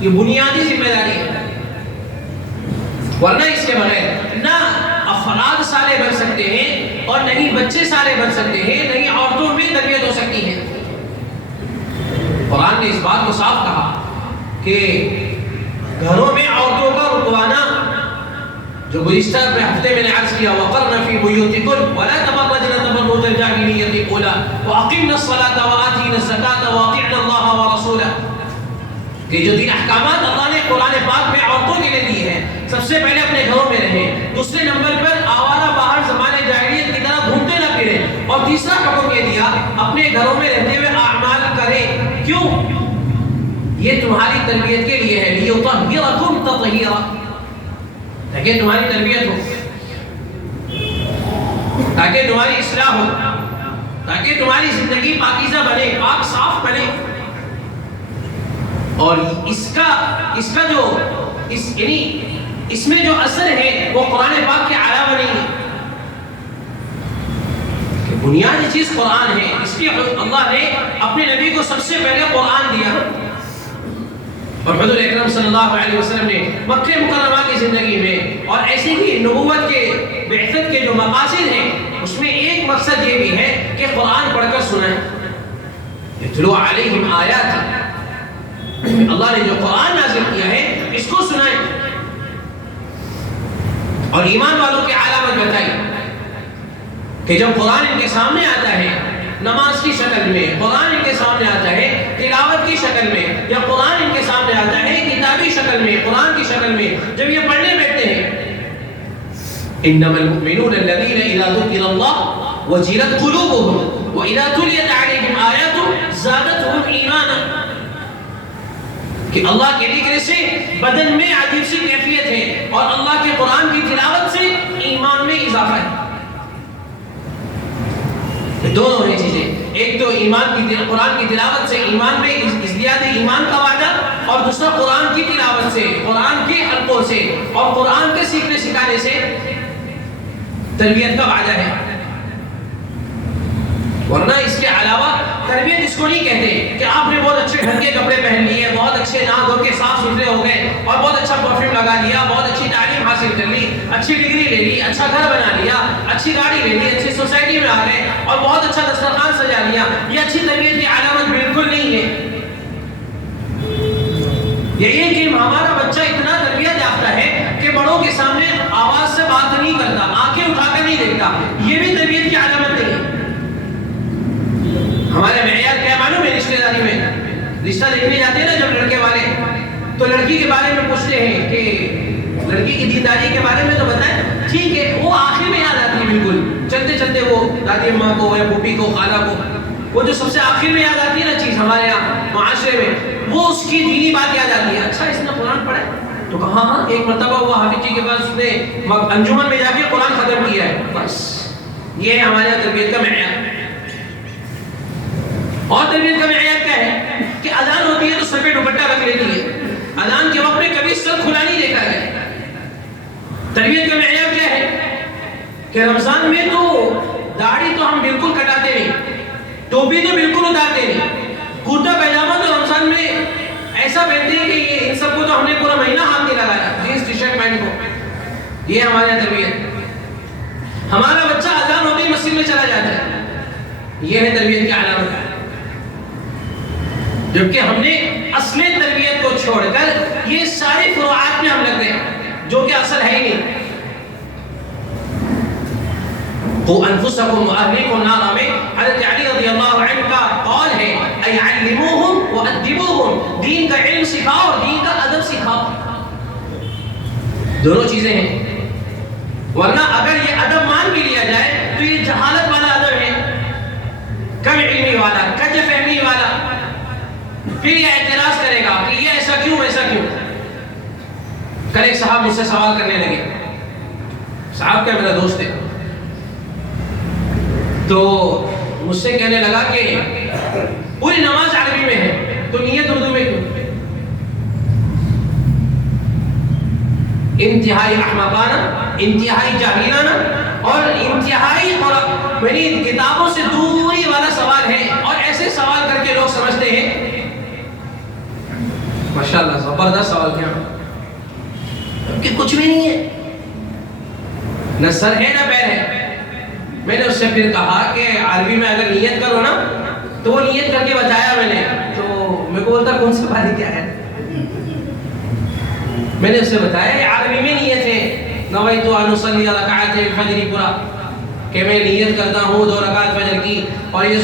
یہ بنیادی ذمہ داری ہے، ورنہ اس کے بغیر نہ افراد صالح بن سکتے ہیں اور نہیں بچے صالح بن سکتے ہیں، نہیں عورتوں میں تربیت ہو سکتی ہے۔ قرآن نے اس بات کو صاف کہا کہ گھروں میں عورتوں کا رکوانا، جو گزشتہ ہفتے میں نے عرض کیا وَقَرْنَ فِي بُيُوتِكُنَّ وَلَا تَبَرَّجْنَ تَبَرُّجَ الْجَاهِلِيَّةِ الْأُولَىٰ وَأَقِمْنَ الصَّلَاةَ وَآتِينَ الزَّكَاةَ وَأَطِعْنَ اللَّهَ وَرَسُولَهُ، کہ جو 3 احکامات اللہ نے قرآن پاک میں عورتوں کے لیے دیے ہیں، سب سے پہلے اپنے گھروں میں رہیں، دوسرے نمبر پر آوارہ باہر زمانے جاہلیت کی طرح گھومتے نہ پھریں، اور تیسرا حکم یہ دیا اپنے گھروں میں رہتے ہوئے اعمال کریں۔ کیوں؟ یہ تمہاری تربیت کے لیے ہے، لِيُطَهِّرَكُمْ تَطْهِيرًا، تاکہ تمہاری تربیت ہو، تاکہ تمہاری اصلاح ہو، تاکہ تمہاری زندگی پاکیزہ بنے، پاک صاف بنے۔ اور اس کا جو یعنی اس میں جو اثر ہے وہ قرآن پاک کے علاوہ نہیں ہے، کہ بنیادی چیز قرآن ہے، اس لیے اللہ نے اپنے نبی کو سب سے پہلے قرآن دیا، اور حضور اکرم صلی اللہ علیہ وسلم نے مکہ مکرمہ کی زندگی میں اور ایسے ہی نبوت کے بعثت کے جو مقاصد ہیں اس میں ایک مقصد یہ بھی ہے کہ قرآن پڑھ کر سنائیں، یتلو علیہم آیات، اللہ نے جو قرآن نازل کیا ہے اس کو سنائیں، اور ایمان والوں کی علامت بتائی کہ جب قرآن ان کے سامنے آتا ہے نماز کی شکل میں، قرآن ان کے سامنے آتا ہے تلاوت کی شکل میں، یا قرآن ان کے سامنے آتا ہے کتابی شکل میں، قرآن کی شکل میں، جب یہ پڑھنے بیٹھتے ہیں انما المؤمنون الذين اذا ذكر الله وجلت قلوبهم واذا تليت عليهم آياته زادتهم ایمانا، کہ اللہ کے ذکر سے بدن میں عجیب سی کیفیت ہے اور اللہ کے قرآن کی تلاوت سے ایمان میں اضافہ ہے۔ دونوں ہیں چیزیں، ایک تو قرآن کی تلاوت سے ایمان میں ازدیاد ایمان کا وعدہ، اور دوسرا قرآن کی تلاوت سے، قرآن کے حلقوں سے اور قرآن کے سیکھنے سکھانے سے تربیت کا وعدہ ہے۔ ورنہ اس کے علاوہ تربیت اس کو نہیں کہتے کہ آپ نے بہت اچھے ڈھنگ کے کپڑے پہن لیے، بہت اچھے نہا دھو کے صاف ستھرے ہو گئے اور بہت اچھا پرفیوم لگا لیا، بہت اچھی تعلیم حاصل کر لی، اچھی ڈگری لے لی، اچھا گھر بنا لیا، اچھی گاڑی لے لی، اچھی سوسائٹی میں آ گئے اور بہت اچھا دسترخوان سجا لیا، یہ اچھی تربیت کی علامت بالکل نہیں ہے۔ یہ کہ ہمارا بچہ اتنا تربیت یافتہ ہے کہ بڑوں کے سامنے آواز سے بات نہیں کرتا، آنکھیں اٹھا کر نہیں دیکھتا، یہ بھی تربیت کی علامت نہیں ہے۔ ہمارے معیار کیا معلوم ہے؟ رشتہ داری میں رشتہ دیکھنے جاتے ہیں نا جب لڑکے والے، تو لڑکی کے بارے میں پوچھتے ہیں کہ لڑکی کی دینداری کے بارے میں تو بتائیں، ٹھیک ہے، وہ آخر میں یاد آتی ہے، بالکل چلتے چلتے وہ دادی اماں کو یا پھوپھی کو، خالہ کو، وہ جو سب سے آخر میں یاد آتی ہے نا چیز ہمارے یہاں معاشرے میں، وہ اس کی دینی بات یاد آتی ہے۔ اچھا اس نے قرآن پڑھا ہے؟ تو کہا ہاں، ایک مرتبہ وہ حافظ جی کے پاس اس نے انجمن میں جا کے قرآن ختم کیا ہے، بس یہ ہے ہمارے یہاں تربیت کا معیار۔ اور تربیت کا معیار کیا ہے کہ اذان ہوتی ہے تو سر پہ دوپٹہ رکھ لیتی ہے، اذان کے وقت میں کبھی سر کھلا نہیں دیکھا گیا۔ تربیت کا معیار کیا ہے کہ رمضان میں تو داڑھی تو ہم بالکل کٹاتے نہیں، ٹوپی تو بالکل اتارتے نہیں، کرتا پیجامہ تو رمضان میں ایسا پہنتے ہیں کہ یہ ان سب کو تو ہم نے پورا مہینہ ہاتھ نہیں لگایا، جینس ٹی شرٹ پہن کو۔ یہ ہمارے یہاں تربیت۔ ہمارا بچہ اذان ہوتے ہی مسجد میں چلا جاتا ہے، یہ ہے تربیت کی علامت، جبکہ ہم نے اصل تربیت کو چھوڑ کر یہ سارے فروعات میں ہم لگ گئے جو کہ اصل ہے ہی نہیں۔ قوا انفسکم واہلیکم نارا میں حضرت علی رضی اللہ عنہ کا قول ہے ای علموہم وادبوہم، دین کا علم سکھاؤ اور دین کا ادب سکھاؤ، دونوں چیزیں ہیں۔ ورنہ اگر یہ ادب مان بھی لیا جائے تو یہ جہالت والا ادب ہے، کم علمی والا، کج فہمی والا، پھر یہ اعتراض کرے گا کہ یہ ایسا کیوں، ایسا کیوں۔ کل ایک صاحب مجھ سے سوال کرنے لگے، صاحب کیا میرا دوست ہے، تو مجھ سے کہنے لگا کہ پوری نماز عربی میں ہے تو نیت اردو میں کیوں؟ انتہائی احمقانہ، انتہائی جاہلانہ اور انتہائی میری کتابوں سے دوری والا سوال ہے، اور ایسے سوال کر کے لوگ سمجھتے ہیں ماشاءاللہ زبردست سوال کیا کہ کچھ بھی نہیں ہے، نہ سر ہے نہ پیر ہے۔ میں نے اس سے پھر کہا کہ عربی میں اگر نیت کرو نا تو وہ نیت کر کے بتایا میں نے، تو میرے کو بولتا کون سی بات کیا ہے؟ میں نے اس سے بتایا عربی میں نیت ہے، نویت ان اصلی رکعتین الفجر پورا، کہ میں نیت کرتا ہوں 2 رکعت فجر کی، اور یہ